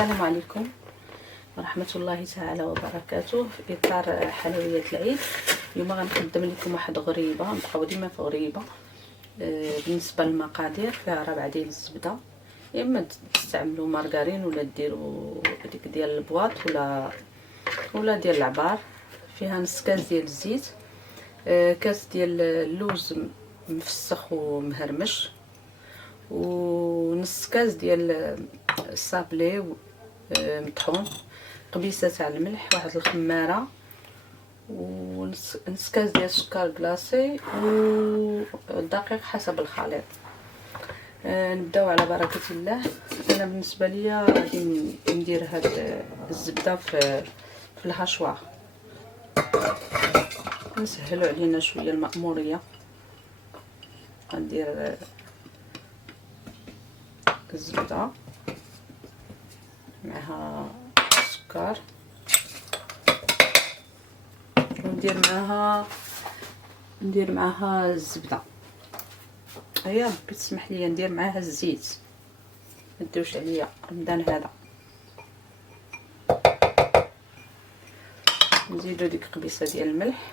السلام عليكم ورحمة الله تعالى وبركاته. في إطار حلويات العيد اليوم غنقدم لكم واحد غريبة، نبقاو ديما في غريبة. بالنسبة للمقادير فيها 4 ديال الزبدة، يا اما تستعملوا مارغرين ولا ديروا ديك ديال البواط ولا ديال العبار. فيها نص كاس ديال الزيت، كاس ديال اللوز مفسخ ومهرمش، ونص كاس ديال الصابلي مطحون، قبيصه تاع الملح، واحد الخماره، ونص كاس ديال السكر كلاصي، والدقيق حسب الخليط. نبداو على بركه الله. انا بالنسبه ليا غادي ندير هاد الزبده في الهشوار، نسهلوا علينا شويه المأموريه. غندير الزبده معها السكر، وندير معاها الزبده. هيا ربي تسمح لي ندير معاها الزيت، ما تدوش عليا رمضان هذا. نزيدو ديك قبيصه ديال الملح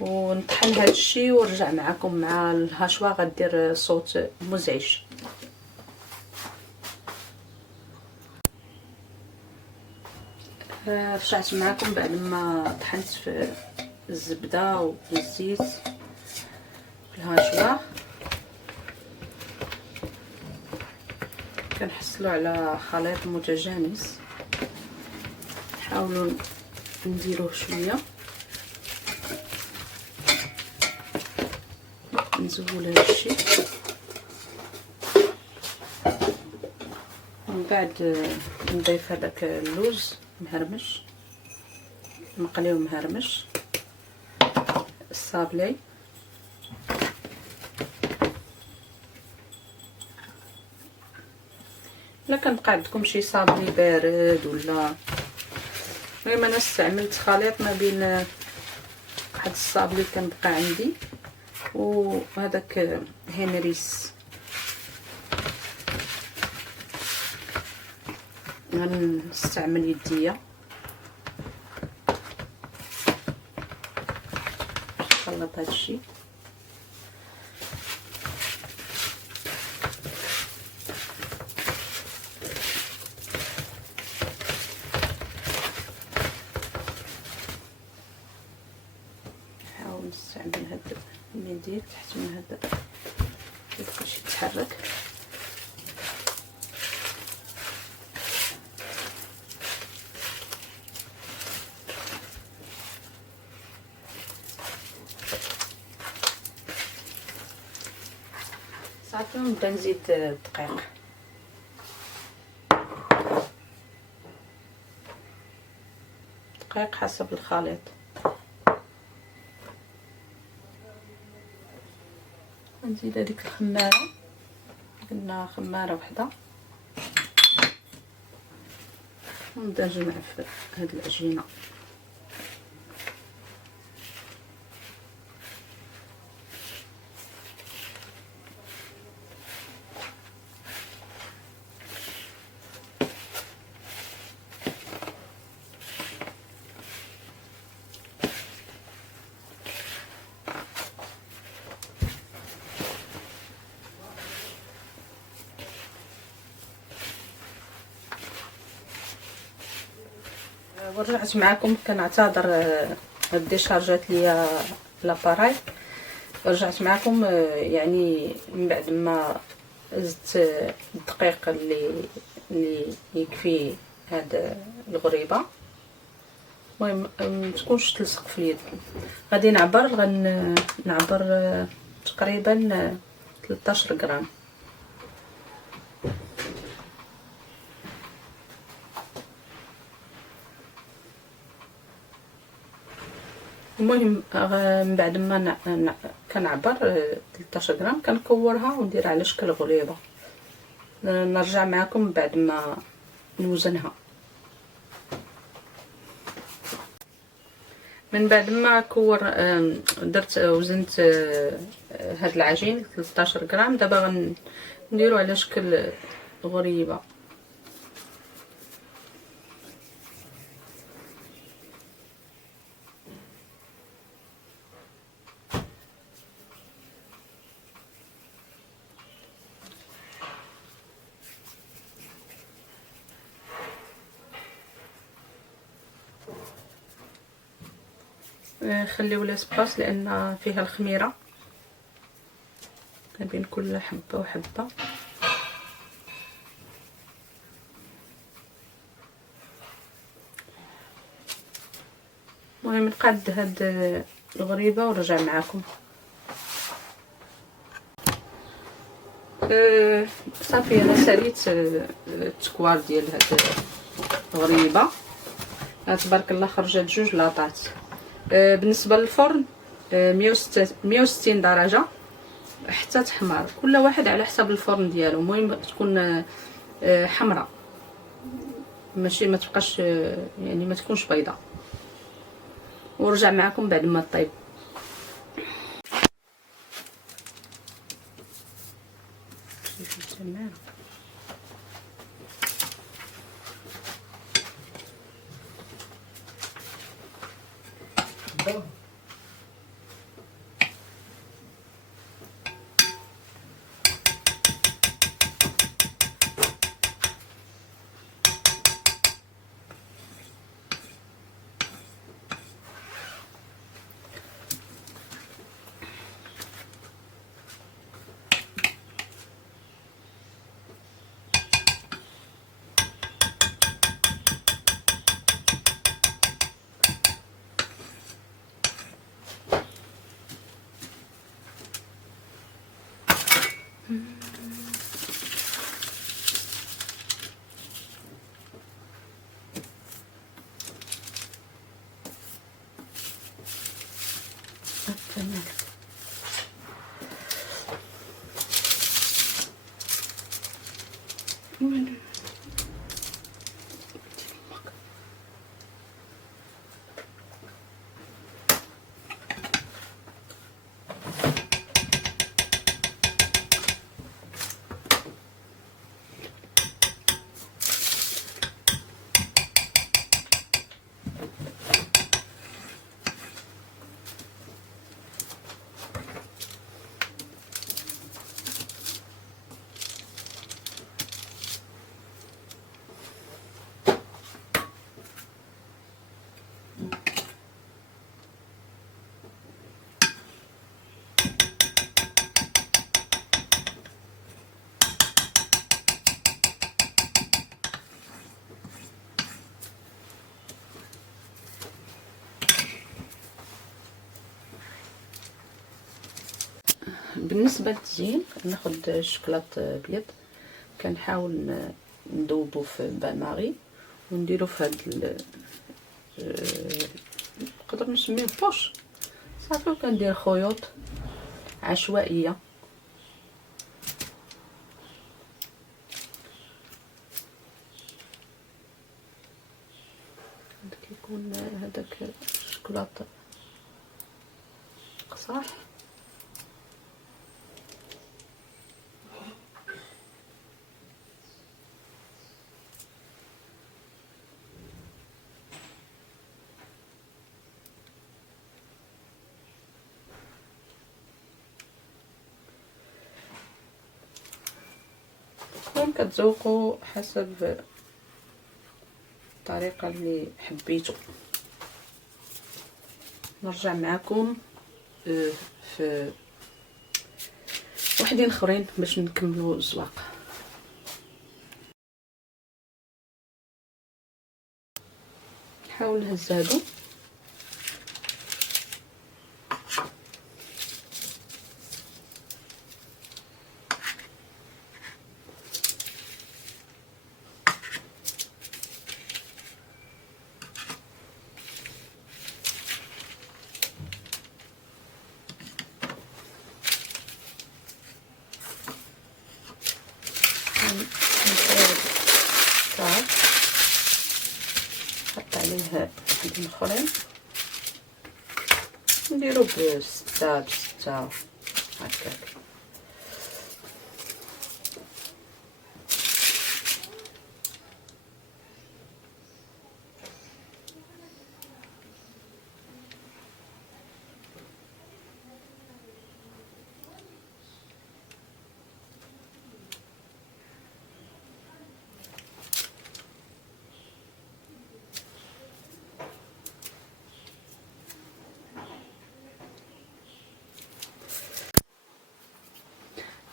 ونطحن هذا الشيء ونرجع معكم مع الهشوه. غدير صوت مزعج. رجعت معكم بعد ما طحنت في الزبده والزيت في الهشوه. كنحصلوا على خليط متجانس، نحاولوا نديروه شويه، نزول هذا الشيء. من بعد نضيف هذاك اللوز مهرمش، مقلي ومهرمش، الصابلي، الا كان بقى عندكم شي صابلي بارد ولا. المهم انا استعملت خليط ما بين واحد الصابلي كان بقى عندي وهذاك هنريس. غنستعمل يديا، نخلط هادشي. نحاول نستعمل هاد المنديل تحت من هذا ميبقاش يتحرك. صافي نبدا نزيد الدقيق. دقيق حسب الخليط. نزيد هذيك الخماره، قلنا خماره وحده، ونبدا نجمع في هاد العجينه. ورجعت معكم. كنعتذر غدي شارجات ليا لاباراي. ورجعت معكم يعني من بعد ما زدت الدقيق اللي يكفي هاد الغريبه. المهم متكونش تلصق في اليد. غادي نعبر تقريبا 13 غرام. المهم من بعد ما كنعبر 13 غرام كنكورها ونديرها على شكل غليظه. نرجع معكم بعد ما نوزنها. من بعد ما وزنت هاد العجين 13 غرام. دابا غنديرو على شكل غريبه. خليو لاسباس لان فيها الخميره ما بين كل حبه وحبه. المهم نقاد هاد الغريبه ونرجع معكم. صافي انا ساليت التكوار ديال هاد الغريبه. تبارك الله خرجت 2 لاطات. بالنسبه للفرن 160 درجه حتى تحمر، كل واحد على حسب الفرن ديالو. المهم تكون حمراء ماشي ما تبقاش يعني ما تكونش بيضاء. ورجع معكم بعد ما طيب. بالنسبه للتزيين ناخذ الشوكولاط ابيض، كنحاول نذوبو في بان ماري ونديرو في هاد نقدر نسميه بوش صافي. وكندير خيوط عشوائيه كيكون هذاك الشوكولاط قصاح. كتذوقوا حسب الطريقه اللي حبيتو. نرجع معكم في وحدين اخرين باش نكملوا الزواق. نحاول نهز هادو نحط عليه وحدين اخرين نديرو بستة هكاك.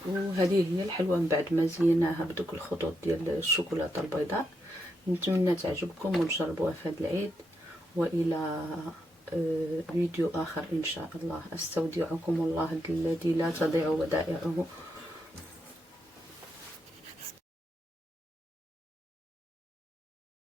وهذه هي الحلوه من بعد ما زيناها بدوك الخطوط ديال الشوكولاته البيضاء. نتمنى تعجبكم وتجربوها في هذا العيد، والى فيديو اخر ان شاء الله. استودعكم الله الذي لا تضيع ودائعه،